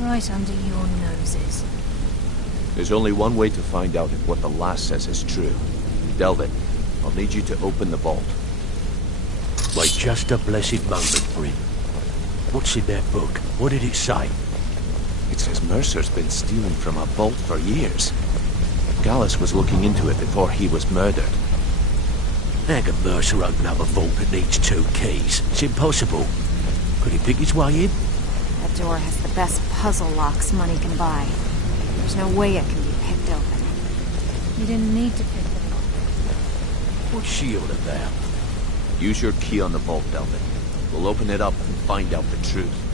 Right under your noses. There's only one way to find out if what the lass says is true. Delvin, I'll need you to open the vault. Wait just a blessed moment, Bryn. What's in that book? What did it say? It says Mercer's been stealing from a vault for years. Gallus was looking into it before he was murdered. How can Mercer open up a vault that needs 2 keys? It's impossible. Could he pick his way in? That door has the best puzzle locks money can buy. There's no way it can be picked open. You didn't need to pick the lock. What's she all about? Use your key on the vault, Delvin. We'll open it up and find out the truth.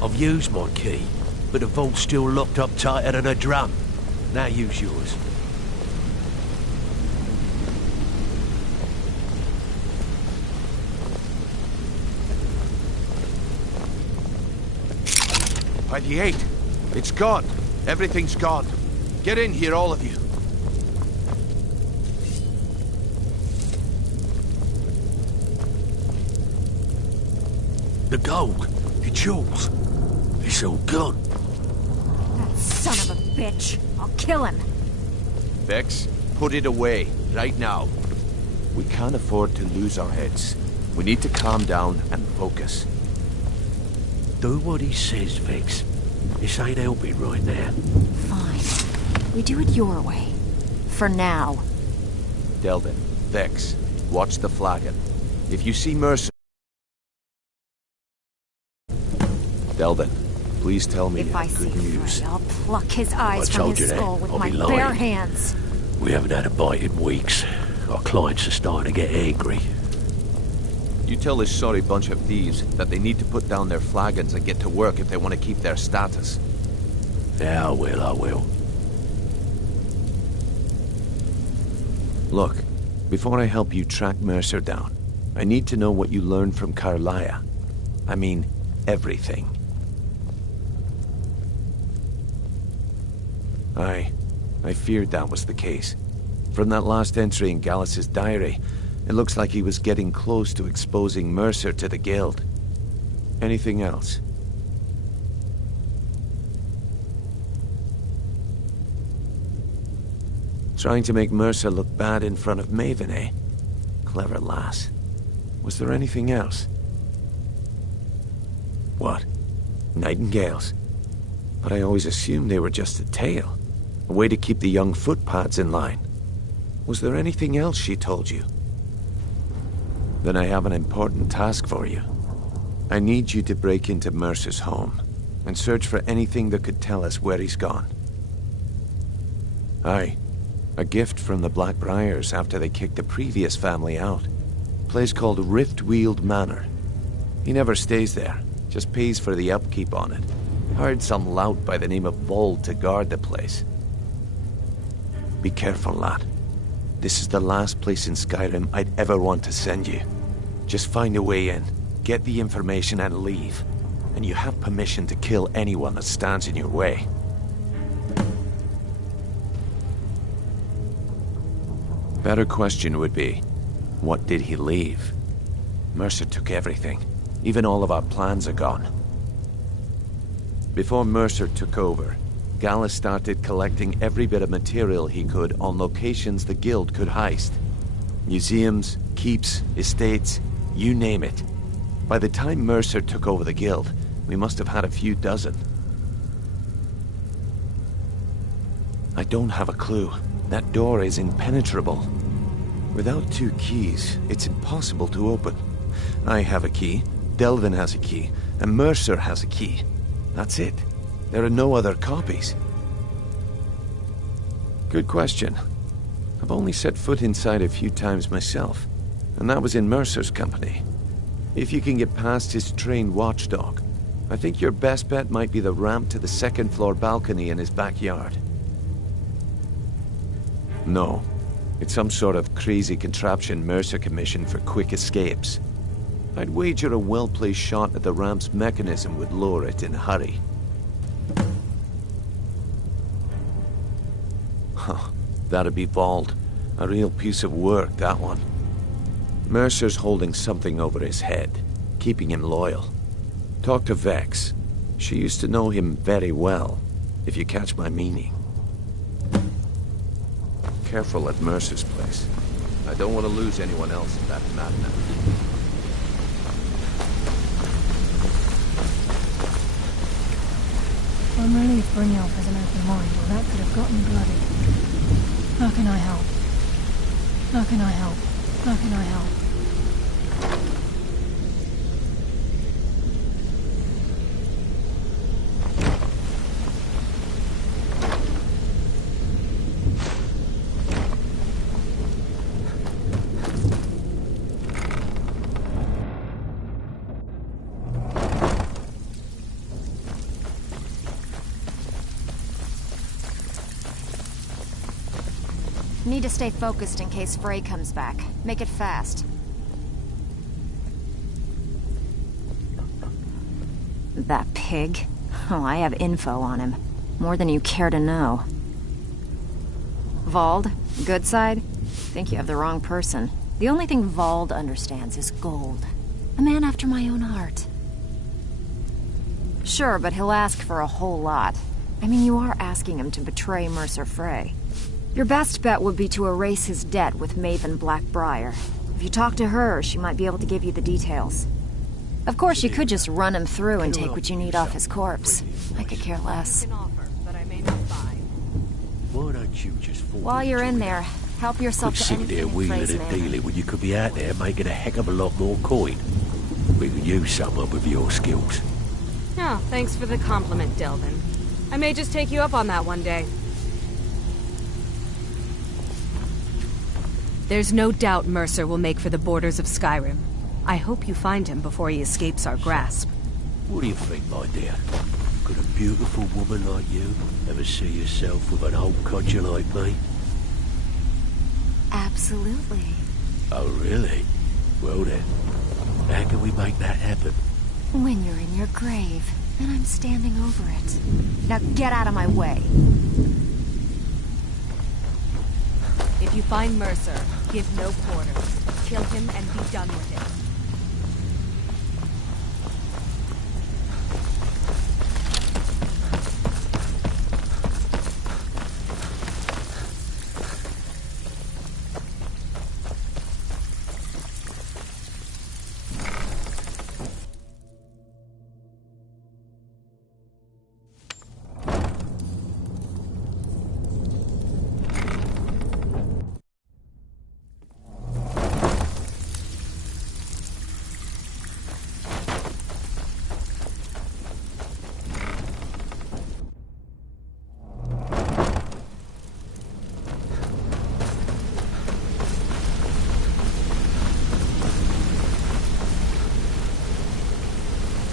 I've used my key, but the vault's still locked up tighter than a drum. Now use yours. By the 8. It's gone. Everything's gone. Get in here, all of you. The gold, the jewels, it's all gone. That son of a bitch. I'll kill him. Vex, put it away, right now. We can't afford to lose our heads. We need to calm down and focus. Do what he says, Vex. This ain't helping right now. Fine. We do it your way. For now. Delvin, Vex, watch the flagon. If you see Mercer... Delvin, please tell me If I see good news. Frey, I'll pluck his eyes from his skull with my bare hands. We haven't had a bite in weeks. Our clients are starting to get angry. You tell this sorry bunch of thieves that they need to put down their flagons and get to work if they want to keep their status. Yeah, I will. Look, before I help you track Mercer down, I need to know what you learned from Carlia. I mean, everything. I feared that was the case. From that last entry in Gallus's diary, it looks like he was getting close to exposing Mercer to the Guild. Anything else? Trying to make Mercer look bad in front of Maven, eh? Clever lass. Was there anything else? What? Nightingales? But I always assumed they were just a tale. A way to keep the young footpads in line. Was there anything else she told you? Then I have an important task for you. I need you to break into Mercer's home and search for anything that could tell us where he's gone. Aye. A gift from the Blackbriars after they kicked the previous family out. A place called Riftweald Manor. He never stays there, just pays for the upkeep on it. Hired some lout by the name of Vold to guard the place. Be careful, lad. This is the last place in Skyrim I'd ever want to send you. Just find a way in, get the information and leave. And you have permission to kill anyone that stands in your way. Better question would be, what did he leave? Mercer took everything. Even all of our plans are gone. Before Mercer took over, Gallus started collecting every bit of material he could on locations the Guild could heist. Museums, keeps, estates, you name it. By the time Mercer took over the Guild, we must have had a few dozen. I don't have a clue. That door is impenetrable. Without 2 keys, it's impossible to open. I have a key, Delvin has a key, and Mercer has a key. That's it. There are no other copies. Good question. I've only set foot inside a few times myself, and that was in Mercer's company. If you can get past his trained watchdog, I think your best bet might be the ramp to the 2nd floor balcony in his backyard. No. It's some sort of crazy contraption Mercer commissioned for quick escapes. I'd wager a well-placed shot at the ramp's mechanism would lower it in a hurry. Huh. That'd be Vold. A real piece of work, that one. Mercer's holding something over his head, keeping him loyal. Talk to Vex. She used to know him very well, if you catch my meaning. Careful at Mercer's place. I don't want to lose anyone else in that madness. I'm relieved Brynjolf has an open mind, or that could have gotten bloody. How can I help? How can I help? How can I help? Need to stay focused in case Frey comes back. Make it fast. That pig? Oh, I have info on him. More than you care to know. Vald? Good side? Think you have the wrong person. The only thing Vald understands is gold. A man after my own heart. Sure, but he'll ask for a whole lot. I mean, you are asking him to betray Mercer Frey. Your best bet would be to erase his debt with Maven Blackbriar. If you talk to her, she might be able to give you the details. Of course, you could just run him through and take what you need off his corpse. I could care less. Why don't you just fall While you're into in it? there, help yourself Quit to sitting anything there in wheeling Frey's and manor. dealing when you could be out there making a heck of a lot more coin. We could use someone with your skills. Oh, thanks for the compliment, Delvin. I may just take you up on that one day. There's no doubt Mercer will make for the borders of Skyrim. I hope you find him before he escapes our grasp. What do you think, my dear? Could a beautiful woman like you ever see yourself with an old codger like me? Absolutely. Oh, really? Well then, how can we make that happen? When you're in your grave, and I'm standing over it. Now get out of my way. If you find Mercer, give no quarters. Kill him and be done with it.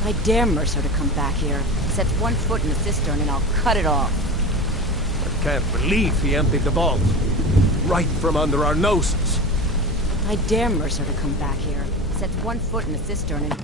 I dare Mercer to come back here. Sets one foot in the cistern and I'll cut it off. I can't believe he emptied the vault. Right from under our noses. I dare Mercer to come back here. Sets one foot in the cistern and...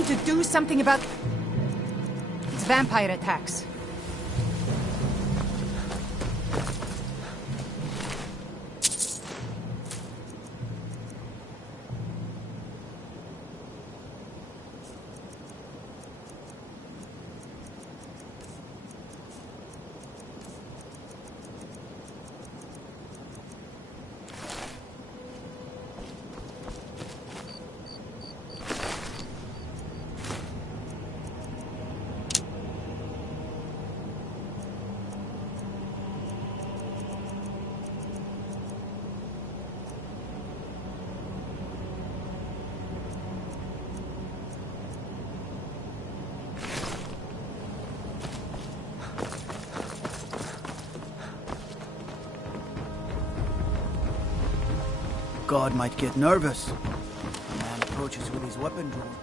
need to do something about... It's vampire attacks. God might get nervous. A man approaches with his weapon drawn.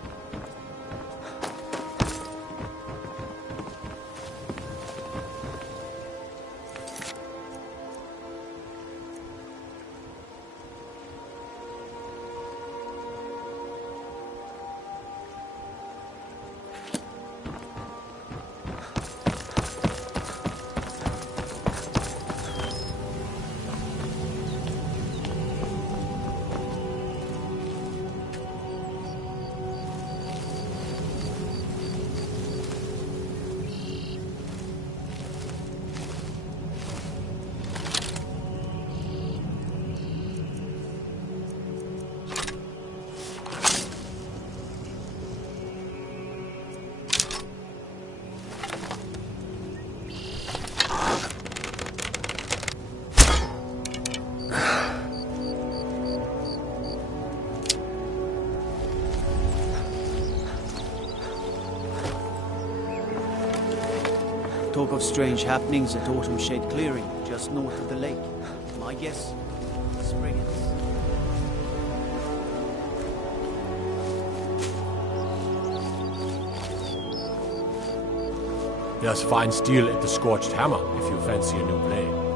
Talk of strange happenings at Autumn Shade Clearing, just north of the lake. My guess, Spriggans. There's fine steel at the Scorched Hammer, if you fancy a new blade.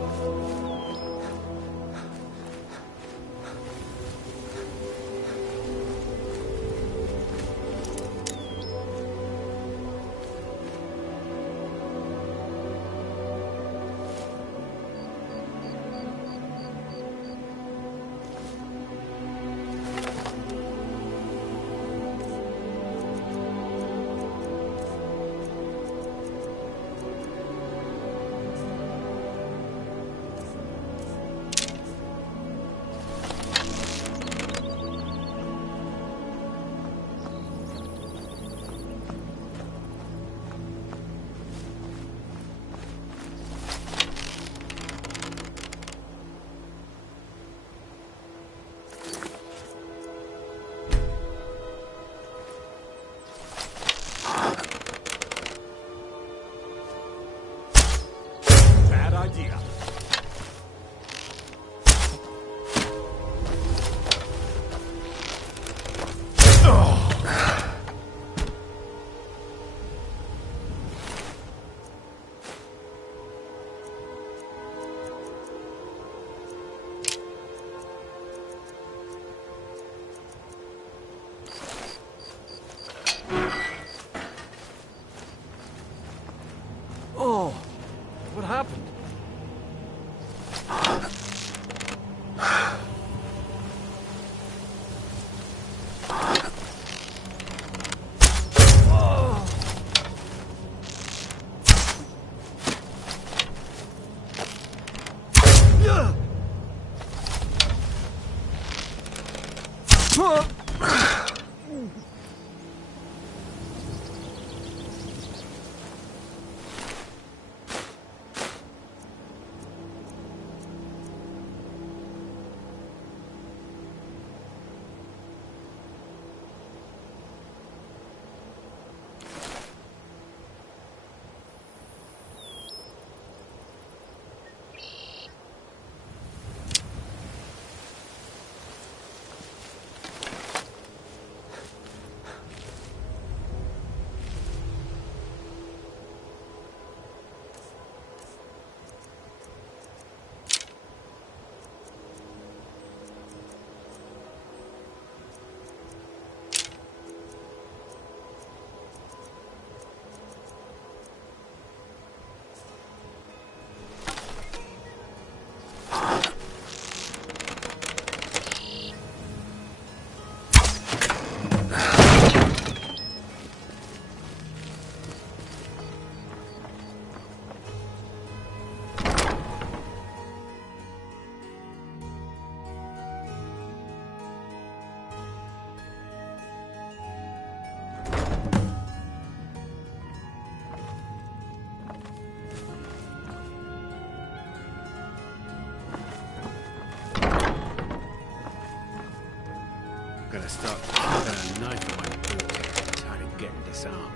gonna start having a knife in my boot. Tired of getting disarmed.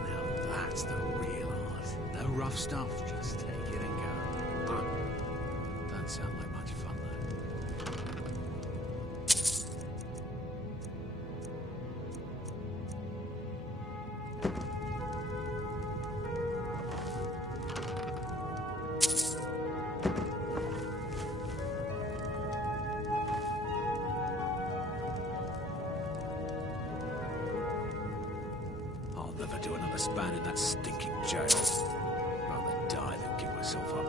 Now that's the real art. No rough stuff, just take it and go. Don't sound like much fun never do another span in that stinking jail. Rather die than give myself up.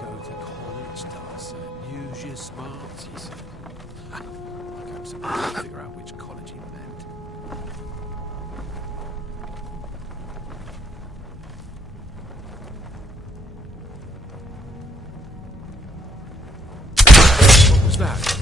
Go to college, Darcy. Use your smarts, he said. Like I'm supposed to figure out which college he meant. What was that?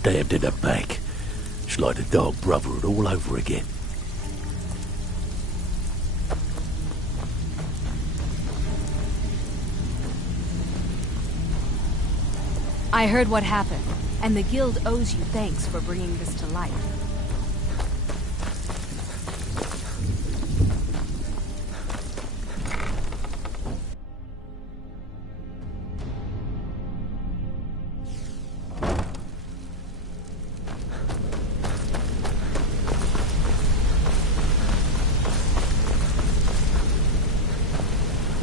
stabbed in the back. It's like the Dark Brotherhood all over again. I heard what happened, and the Guild owes you thanks for bringing this to light.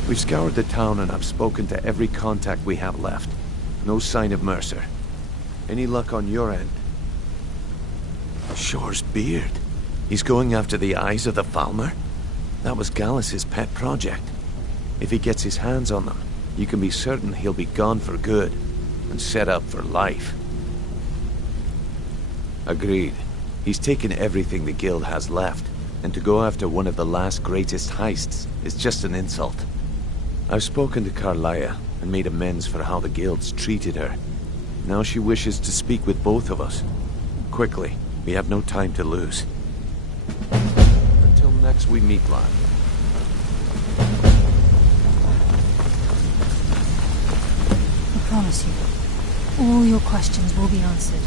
We've scoured the town and I've spoken to every contact we have left. No sign of Mercer. Any luck on your end? Shore's beard. He's going after the eyes of the Falmer? That was Gallus's pet project. If he gets his hands on them, you can be certain he'll be gone for good and set up for life. Agreed. He's taken everything the Guild has left, and to go after one of the last greatest heists is just an insult. I've spoken to Carlia and made amends for how the Guild's treated her. Now she wishes to speak with both of us. Quickly, we have no time to lose. Until next we meet, lad. I promise you, all your questions will be answered.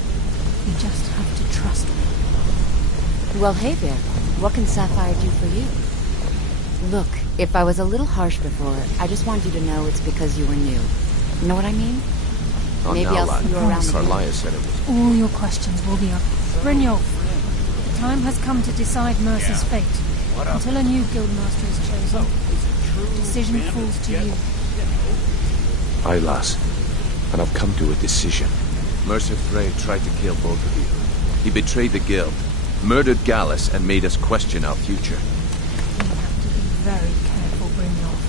You just have to trust me. Well, hey there. What can Sapphire do for you? Look, if I was a little harsh before, I just want you to know it's because you were new. You know what I mean? Oh, Maybe now, I'll lad. see you around the Carlia said it was... All your questions will be answered. Brynjolf, the time has come to decide Mercer's fate. Until a new guildmaster is chosen, the decision falls to you. Aye, lass. And I've come to a decision. Mercer Frey tried to kill both of you. He betrayed the Guild, murdered Gallus, and made us question our future. You have to be very careful, Brynjolf.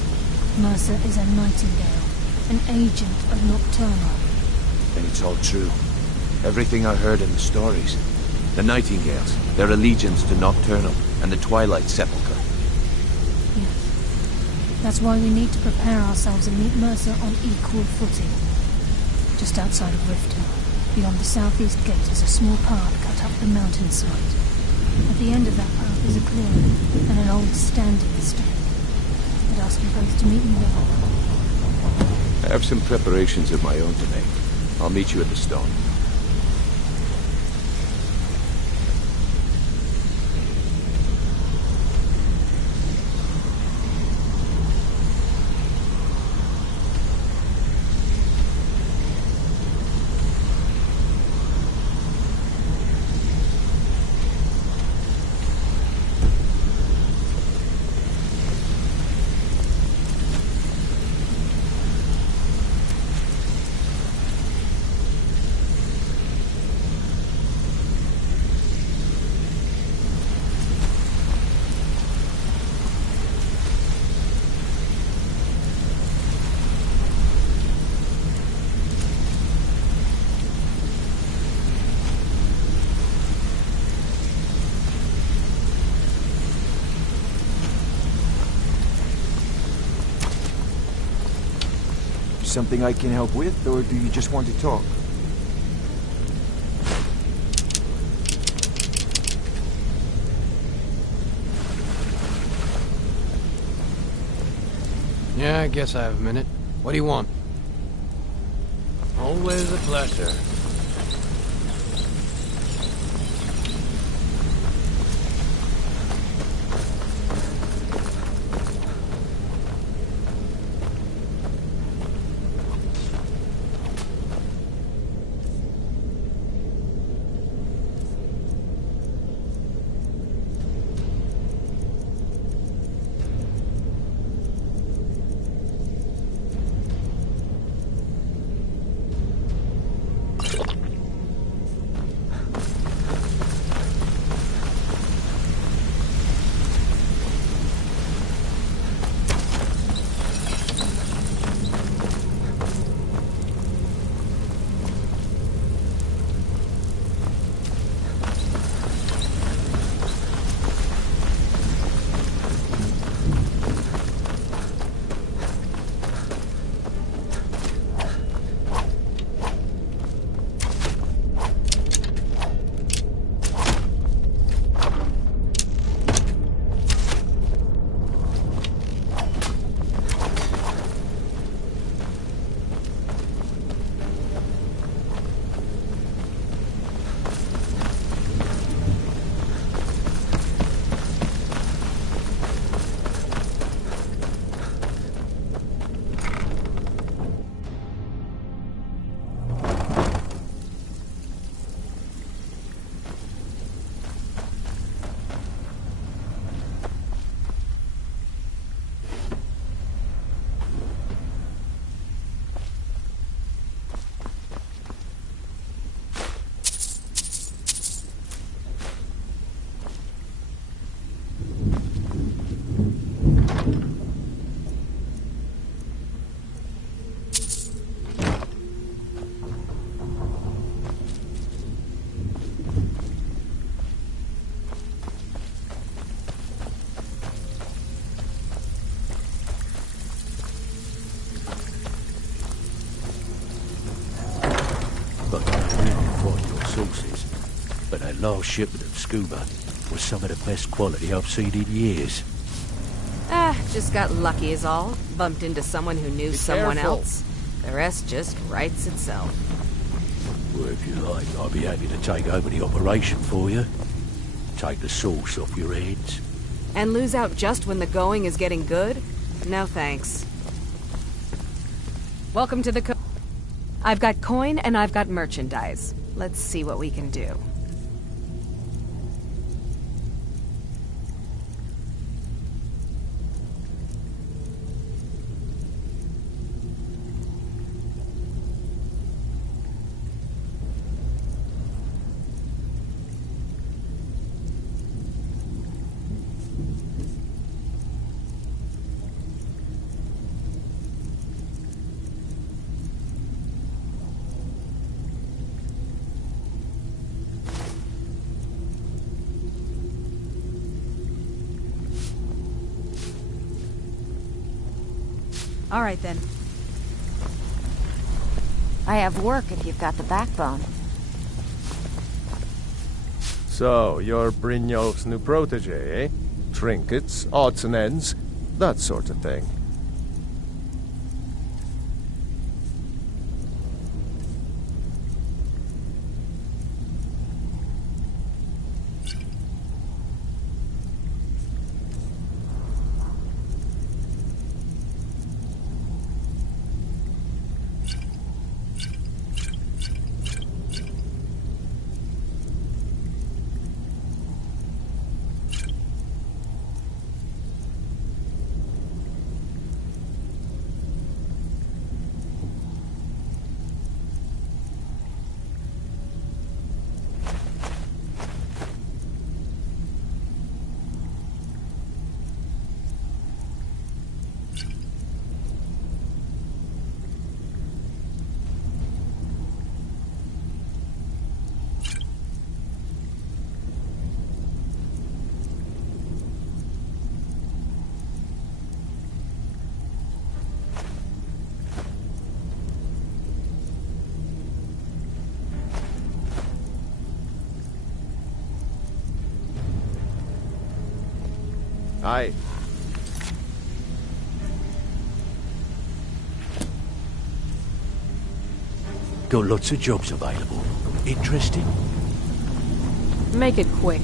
Mercer is a nightingale, an agent of Nocturnal. And it's all true. Everything I heard in the stories. The Nightingales, their allegiance to Nocturnal, and the Twilight Sepulchre. Yes. That's why we need to prepare ourselves and meet Mercer on equal footing. Just outside of Riften, beyond the southeast gate, is a small path cut up the mountainside. At the end of that path is a clearing and an old standing stone. I'd ask you both to meet me there. I have some preparations of my own to make. I'll meet you at the stone. Something I can help with, or do you just want to talk? Yeah, I guess I have a minute. What do you want? Always a pleasure. sources, but that last shipment of scuba was some of the best quality I've seen in years. Just got lucky is all. Bumped into someone who knew someone else. The rest just writes itself. Well, if you like, I'll be happy to take over the operation for you. Take the sauce off your heads. And lose out just when the going is getting good? No thanks. Welcome to the I've got coin and I've got merchandise. Let's see what we can do. All right, then. I have work if you've got the backbone. So, you're Brynjolf's new protege, eh? Trinkets, odds and ends, that sort of thing. Aye. Got lots of jobs available. Interested? Make it quick.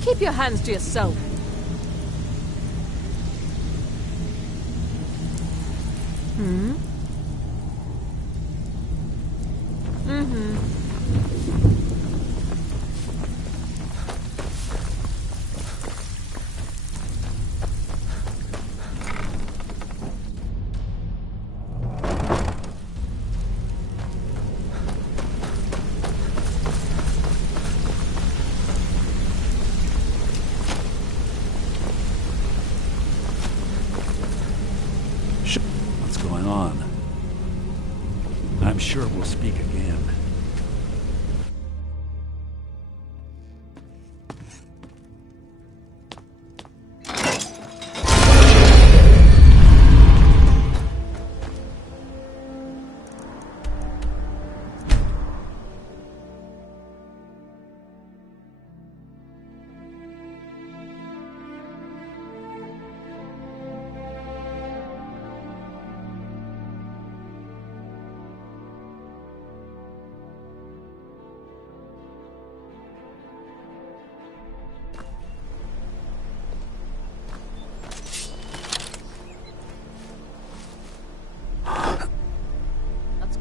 Keep your hands to yourself. Hmm? Mm-hmm. What's going on? I'm sure we'll speak again.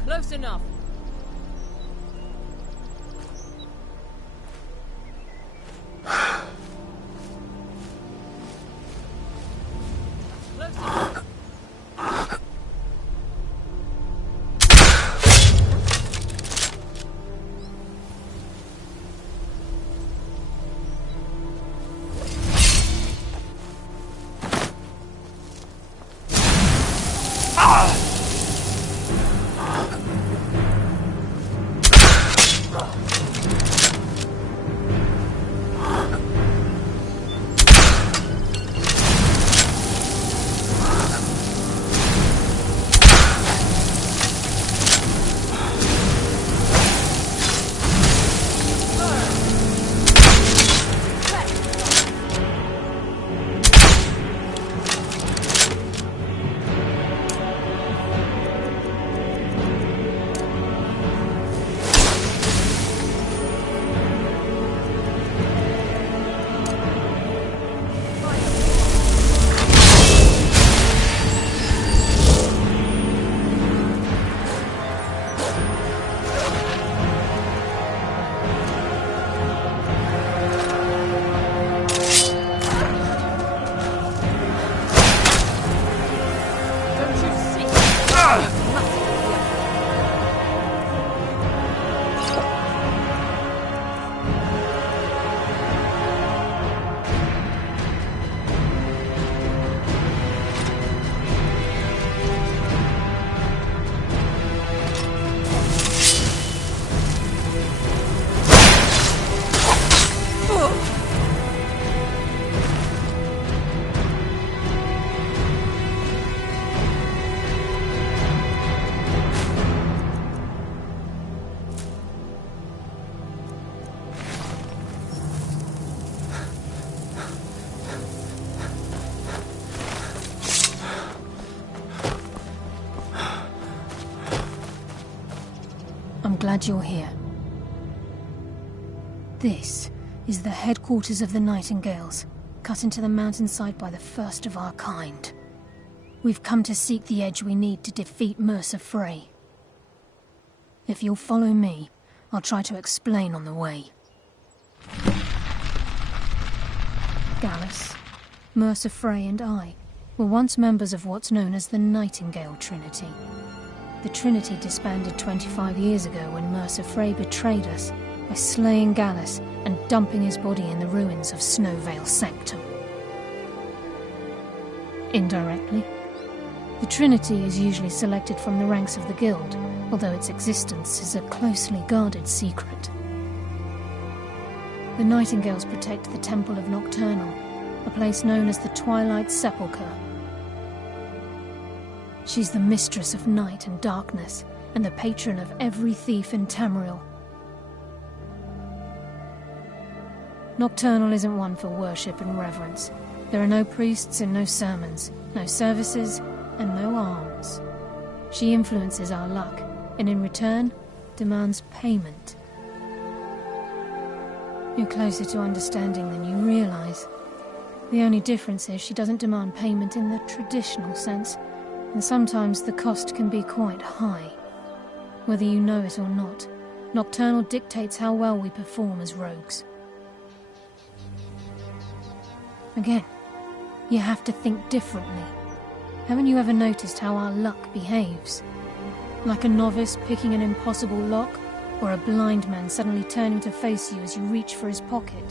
Close enough. Close enough. I'm glad you're here. This is the headquarters of the Nightingales, cut into the mountainside by the first of our kind. We've come to seek the edge we need to defeat Mercer Frey. If you'll follow me, I'll try to explain on the way. Gallus, Mercer Frey and I were once members of what's known as the Nightingale Trinity. The Trinity disbanded 25 years ago when Mercer Frey betrayed us by slaying Gallus and dumping his body in the ruins of Snowvale Sanctum. Indirectly, the Trinity is usually selected from the ranks of the Guild, although its existence is a closely guarded secret. The Nightingales protect the Temple of Nocturnal, a place known as the Twilight Sepulchre. She's the mistress of night and darkness, and the patron of every thief in Tamriel. Nocturnal isn't one for worship and reverence. There are no priests and no sermons, no services, and no alms. She influences our luck, and in return, demands payment. You're closer to understanding than you realize. The only difference is she doesn't demand payment in the traditional sense, and sometimes the cost can be quite high. Whether you know it or not, Nocturnal dictates how well we perform as rogues. Again, you have to think differently. Haven't you ever noticed how our luck behaves? Like a novice picking an impossible lock, or a blind man suddenly turning to face you as you reach for his pocket.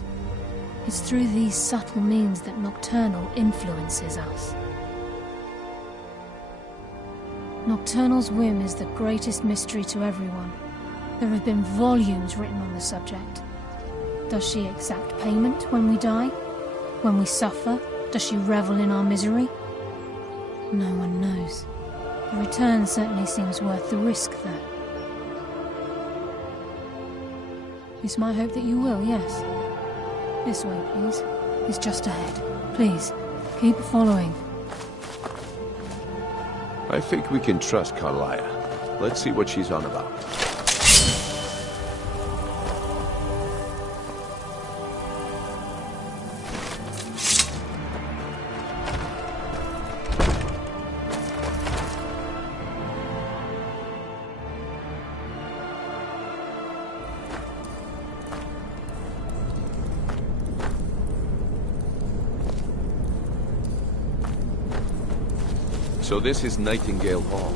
It's through these subtle means that Nocturnal influences us. Nocturnal's whim is the greatest mystery to everyone. There have been volumes written on the subject. Does she exact payment when we die? When we suffer, does she revel in our misery? No one knows. The return certainly seems worth the risk, though. It's my hope that you will, yes. This way, please. It's just ahead. Please, keep following. I think we can trust Carlia. Let's see what she's on about. So this is Nightingale Hall.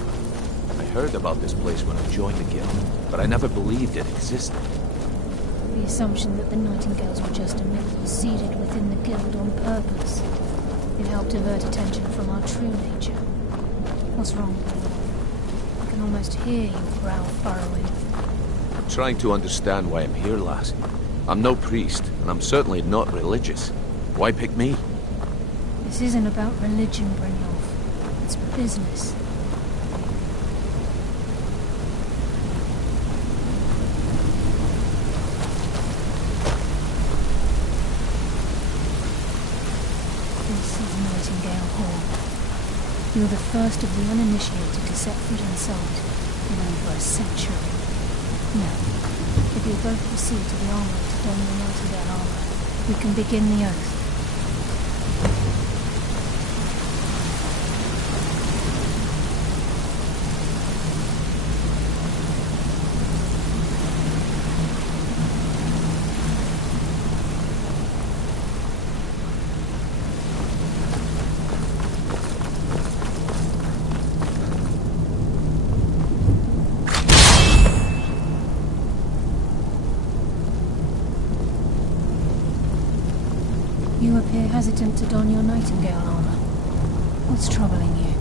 I heard about this place when I joined the guild, but I never believed it existed. The assumption that the Nightingales were just a myth was seeded within the guild on purpose. It helped divert attention from our true nature. What's wrong, Bruno? I can almost hear your brow furrowing. I'm trying to understand why I'm here, lass. I'm no priest, and I'm certainly not religious. Why pick me? This isn't about religion, Brynjolf. It's business. This is Nightingale Hall. You're the first of the uninitiated to set foot inside in over a century. Now, if you'll both proceed to the armory to don the Nightingale armor, we can begin the oath. You appear hesitant to don your Nightingale armor. What's troubling you?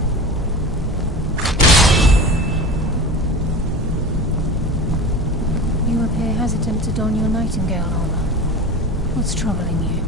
You appear hesitant to don your Nightingale armor. What's troubling you?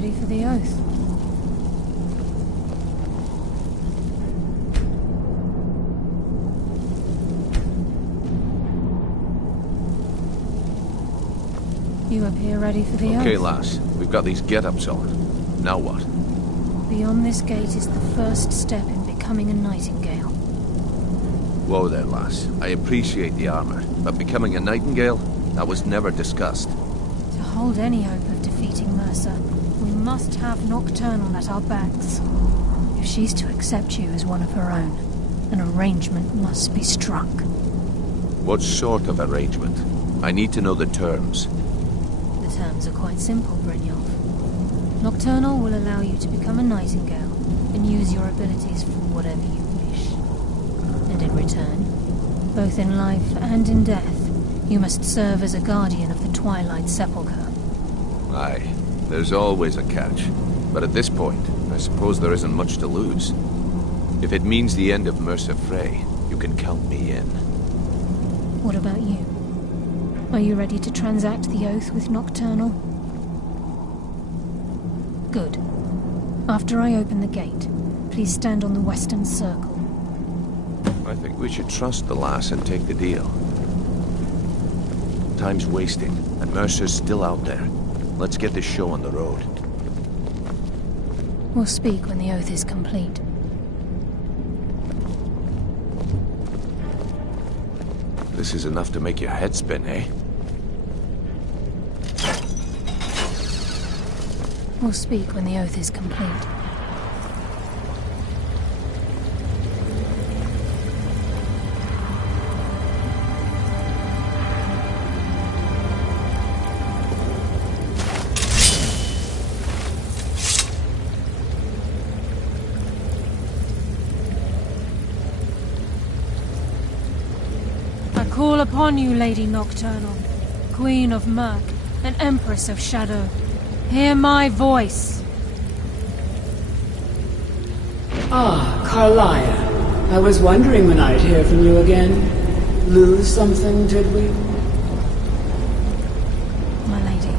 ready for the oath. You appear ready for the oath. Okay, lass. We've got these get-ups on. Now what? Beyond this gate is the first step in becoming a nightingale. Whoa there, lass. I appreciate the armor, but becoming a nightingale? That was never discussed. To hold any hope of defeating Mercer, we must have Nocturnal at our backs. If she's to accept you as one of her own, an arrangement must be struck. What sort of arrangement? I need to know the terms. The terms are quite simple, Brynjolf. Nocturnal will allow you to become a nightingale and use your abilities for whatever you wish. And in return, both in life and in death, you must serve as a guardian of the Twilight Sepulchre. Aye, there's always a catch. But at this point, I suppose there isn't much to lose. If it means the end of Mercer Frey, you can count me in. What about you? Are you ready to transact the oath with Nocturnal? Good. After I open the gate, please stand on the western circle. I think we should trust the lass and take the deal. Time's wasting, and Mercer's still out there. Let's get this show on the road. We'll speak when the oath is complete. This is enough to make your head spin, eh? We'll speak when the oath is complete. I call upon you, Lady Nocturnal, Queen of Murk and Empress of Shadow. Hear my voice. Ah, Carlia. I was wondering when I'd hear from you again. Lose something, did we? My lady,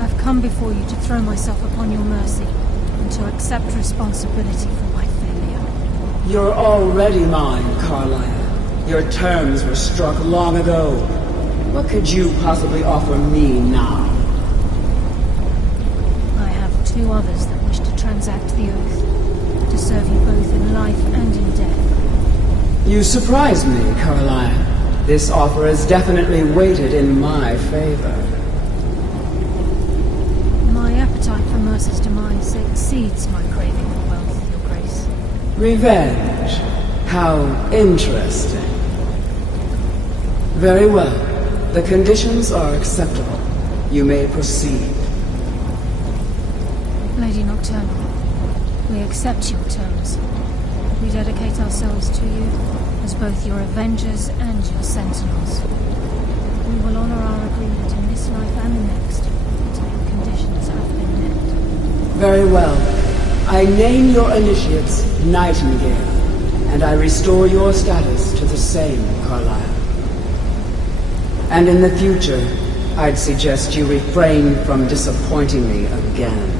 I've come before you to throw myself upon your mercy and to accept responsibility for my failure. You're already mine, Carlia. Your terms were struck long ago. What could you possibly offer me now? Two others that wish to transact the oath, to serve you both in life and in death. You surprise me, Carlia. This offer is definitely weighted in my favor. My appetite for Mercer's demise exceeds my craving for wealth, Your Grace. Revenge. How interesting. Very well. The conditions are acceptable. You may proceed. Lady Nocturnal, we accept your terms. We dedicate ourselves to you as both your avengers and your sentinels. We will honor our agreement in this life and the next until your conditions have been met. Very well. I name your initiates Nightingale, and I restore your status to the same, Carlisle. And in the future, I'd suggest you refrain from disappointing me again.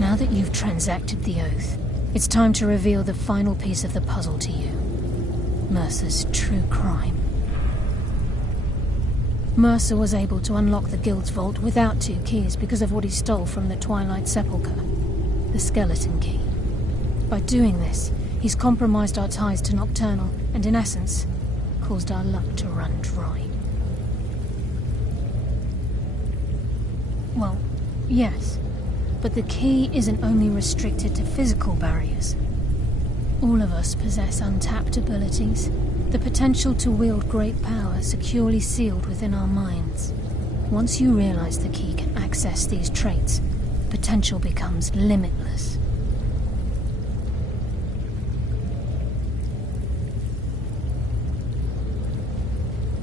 Now that you've transacted the oath, it's time to reveal the final piece of the puzzle to you. Mercer's true crime. Mercer was able to unlock the Guild's vault without 2 keys because of what he stole from the Twilight Sepulchre, the skeleton key. By doing this, he's compromised our ties to Nocturnal and, in essence, caused our luck to run dry. Well, yes. But the key isn't only restricted to physical barriers. All of us possess untapped abilities, the potential to wield great power securely sealed within our minds. Once you realize the key can access these traits, potential becomes limitless.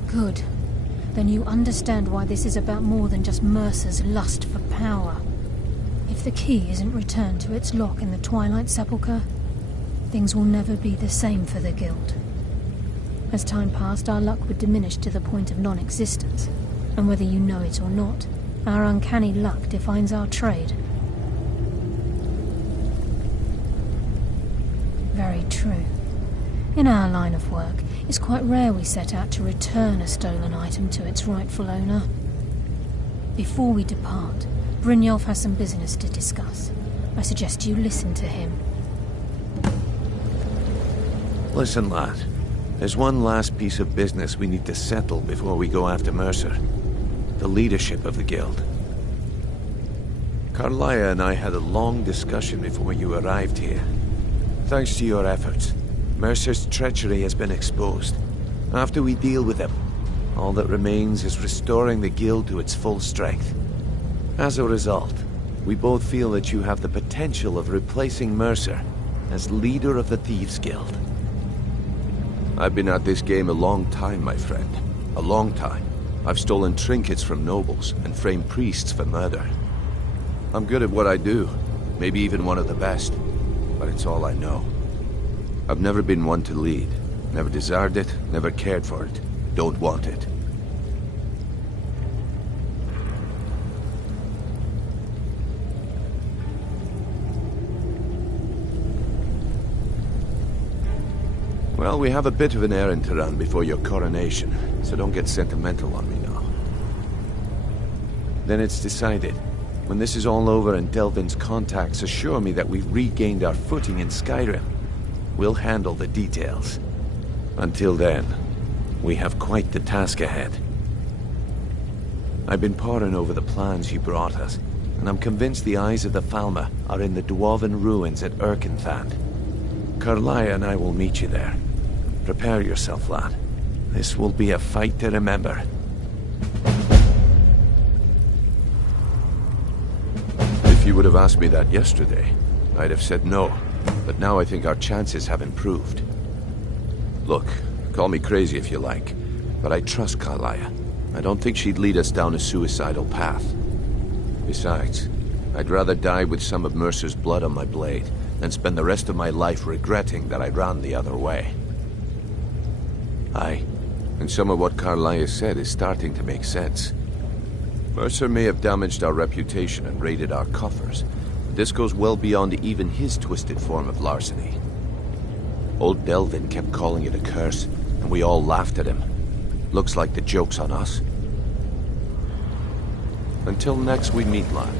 Good. Then you understand why this is about more than just Mercer's lust for power. If the key isn't returned to its lock in the Twilight Sepulchre, things will never be the same for the Guild. As time passed, our luck would diminish to the point of non-existence. And whether you know it or not, our uncanny luck defines our trade. Very true. In our line of work, it's quite rare we set out to return a stolen item to its rightful owner. Before we depart, Brynjolf has some business to discuss. I suggest you listen to him. Listen, lad. There's one last piece of business we need to settle before we go after Mercer. The leadership of the guild. Carlia and I had a long discussion before you arrived here. Thanks to your efforts, Mercer's treachery has been exposed. After we deal with him, all that remains is restoring the guild to its full strength. As a result, we both feel that you have the potential of replacing Mercer as leader of the Thieves' Guild. I've been at this game a long time, my friend. A long time. I've stolen trinkets from nobles and framed priests for murder. I'm good at what I do, maybe even one of the best, but it's all I know. I've never been one to lead. Never desired it, never cared for it. Don't want it. Well, we have a bit of an errand to run before your coronation, so don't get sentimental on me now. Then it's decided. When this is all over and Delvin's contacts assure me that we've regained our footing in Skyrim, we'll handle the details. Until then, we have quite the task ahead. I've been poring over the plans you brought us, and I'm convinced the eyes of the Falmer are in the Dwarven ruins at Erkenthand. Carlia and I will meet you there. Prepare yourself, lad. This will be a fight to remember. If you would have asked me that yesterday, I'd have said no. But now I think our chances have improved. Look, call me crazy if you like, but I trust Carlia. I don't think she'd lead us down a suicidal path. Besides, I'd rather die with some of Mercer's blood on my blade than spend the rest of my life regretting that I ran the other way. Aye, and some of what Carlia said is starting to make sense. Mercer may have damaged our reputation and raided our coffers, but this goes well beyond even his twisted form of larceny. Old Delvin kept calling it a curse, and we all laughed at him. Looks like the joke's on us. Until next we meet, lad.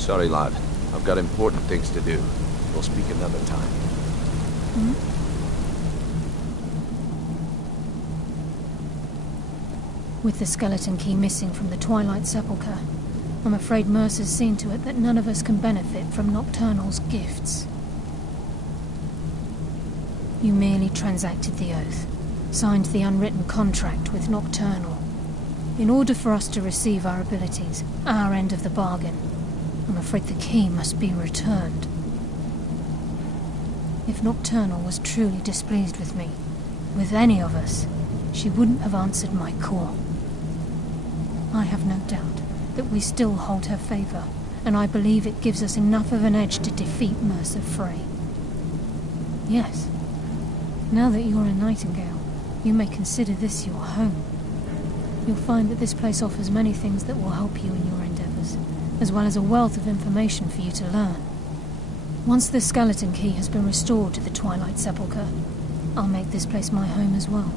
Sorry, lad. I've got important things to do. We'll speak another time. With the skeleton key missing from the Twilight Sepulchre, I'm afraid Mercer's seen to it that none of us can benefit from Nocturnal's gifts. You merely transacted the oath, signed the unwritten contract with Nocturnal. In order for us to receive our abilities, our end of the bargain, I'm afraid the key must be returned. If Nocturnal was truly displeased with me, with any of us, she wouldn't have answered my call. I have no doubt that we still hold her favor, and I believe it gives us enough of an edge to defeat Mercer Frey. Yes, now that you're a Nightingale, you may consider this your home. You'll find that this place offers many things that will help you in your endeavors, as well as a wealth of information for you to learn. Once the skeleton key has been restored to the Twilight Sepulchre, I'll make this place my home as well.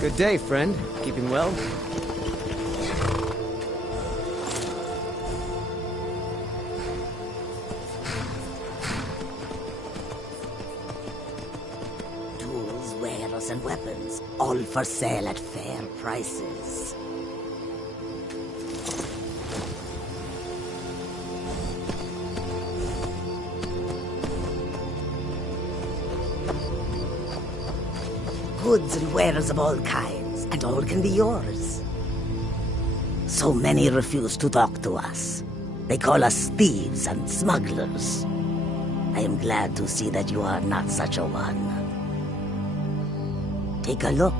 Good day, friend. Keeping well? Tools, wares, and weapons, all for sale at fair prices. Goods and wares of all kinds, and all can be yours. So many refuse to talk to us. They call us thieves and smugglers. I am glad to see that you are not such a one. Take a look.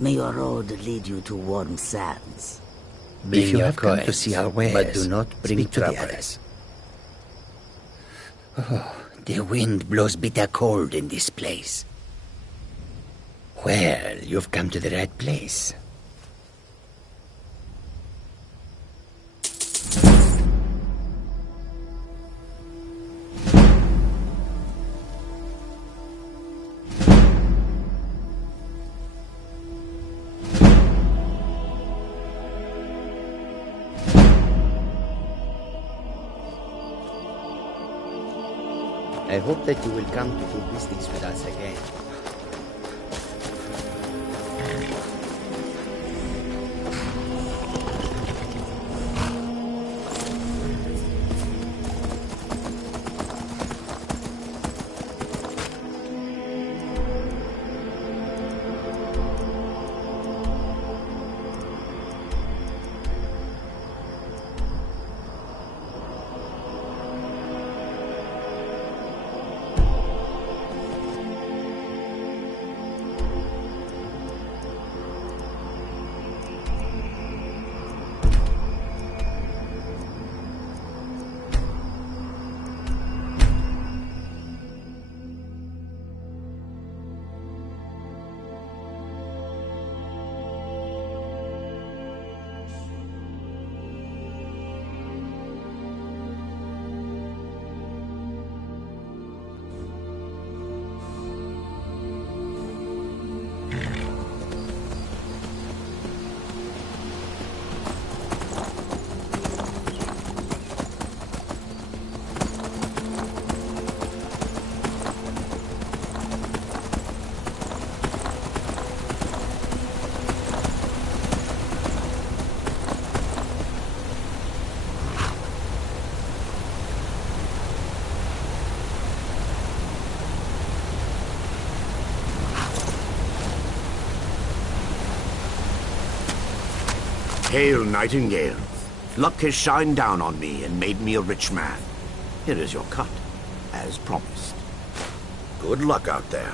May your road lead you to warm sands. If you have come to see our wares, but do not bring to the others. Oh, the wind blows bitter cold in this place. Well, you've come to the right place. I hope that you will come to do business with us again. Hail, Nightingale. Luck has shined down on me and made me a rich man. Here is your cut, as promised. Good luck out there.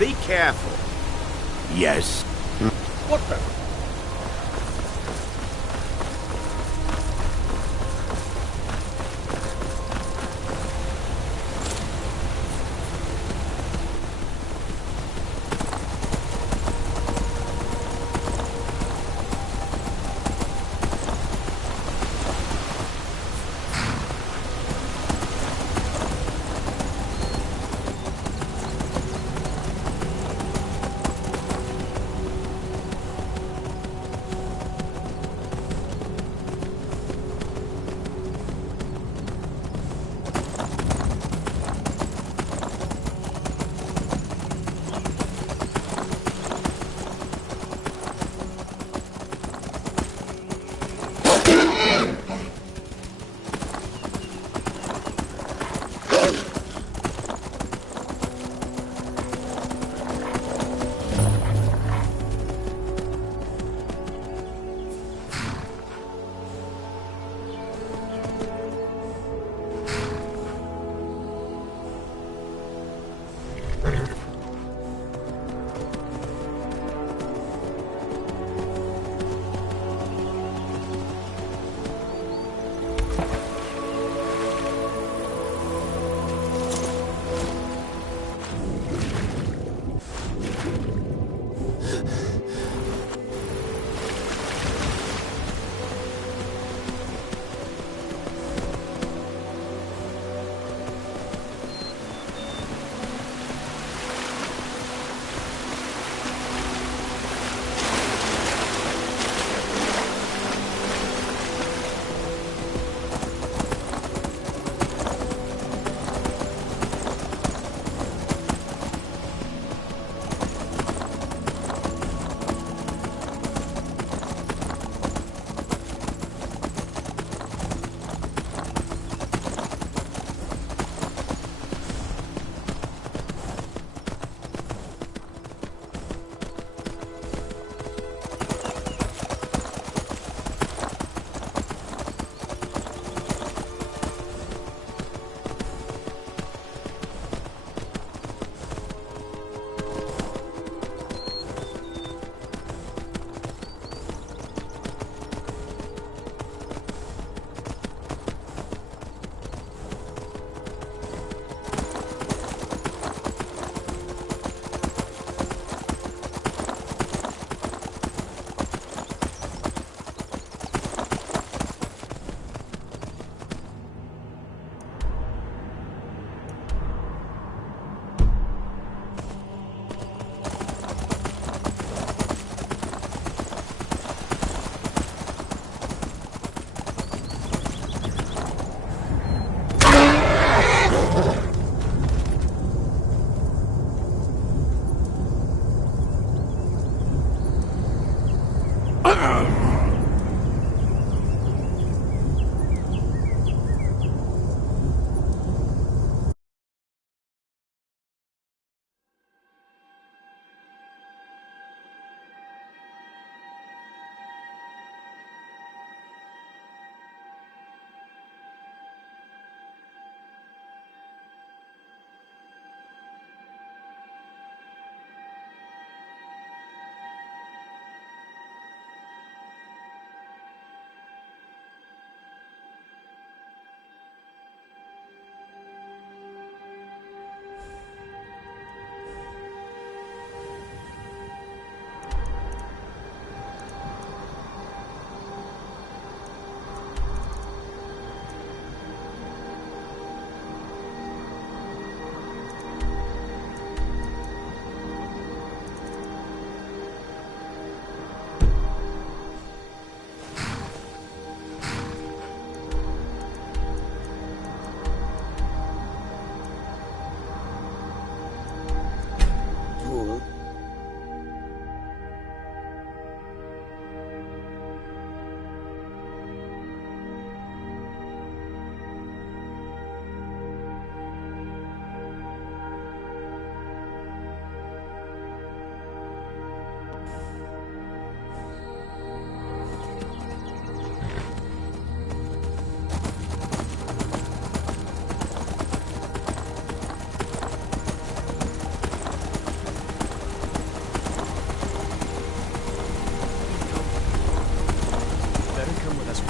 Be careful. Yes. What the?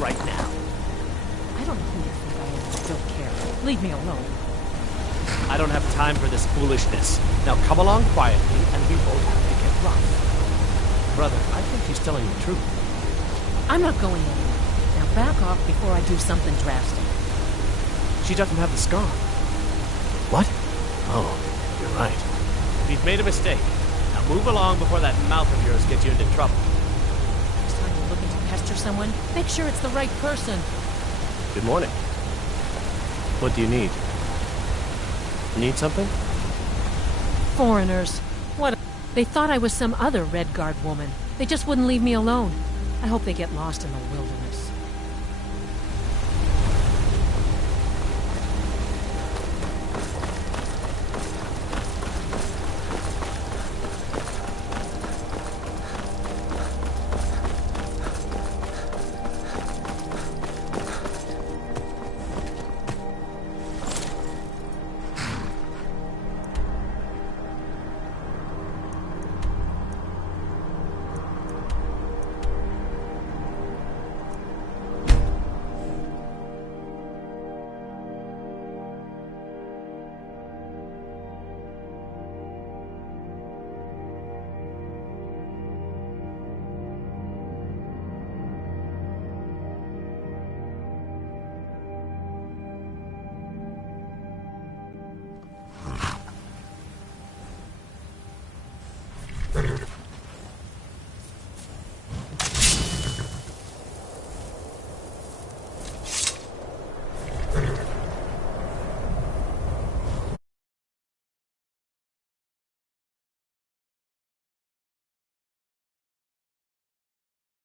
right now. I don't know who you think I am. I don't care. Leave me alone. I don't have time for this foolishness. Now come along quietly, and we won't have to get rough. Brother, I think she's telling the truth. I'm not going anywhere. Now back off before I do something drastic. She doesn't have the scar. What? Oh, you're right. We've made a mistake. Now move along before that mouth of yours gets you into trouble. Next time you're looking to pester someone, make sure it's the right person. Good morning. What do you need? Need something? Foreigners. What? They thought I was some other Red Guard woman. They just wouldn't leave me alone. I hope they get lost in the wilderness.